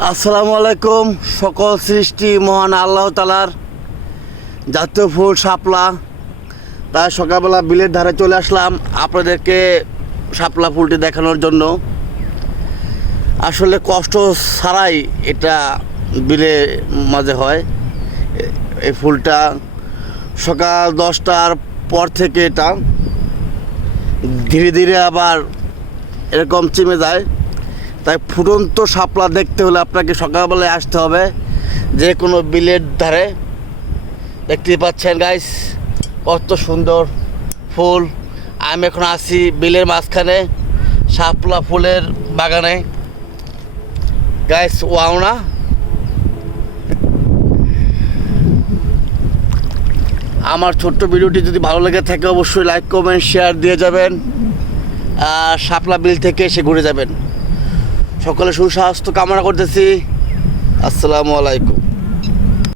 আসসালামু আলাইকুম। সকল সৃষ্টি মহান আল্লাহ তাআলার জাতীয় ফুল শাপলা। তাই সকালবেলা বিলের ধারে চলে আসলাম আপনাদেরকে শাপলা ফুলটি দেখানোর জন্য। আসলে কষ্ট ছাড়াই এটা বিলে মাঝে হয়। এই ফুলটা সকাল 10টার পর থেকে এটা ধীরে ধীরে আবার এরকম চিমে যায়। তাই ফুটন্ত শাপলা দেখতে হলে আপনাকে সকালবেলায় আসতে হবে যে কোনো বিলের ধারে। দেখতেই পাচ্ছেন গাইস, কত সুন্দর ফুল। আমি এখন আছি বিলের মাঝখানে শাপলা ফুলের বাগানে। গাইস ওয়াও না? আমার ছোট্ট ভিডিওটি যদি ভালো লেগে থাকে অবশ্যই লাইক কমেন্ট শেয়ার দিয়ে যাবেন। আর শাপলা বিল থেকে এসে ঘুরে যাবেন। সকলে সুস্বাস্থ্য কামনা করতেছি। আসসালামু আলাইকুম।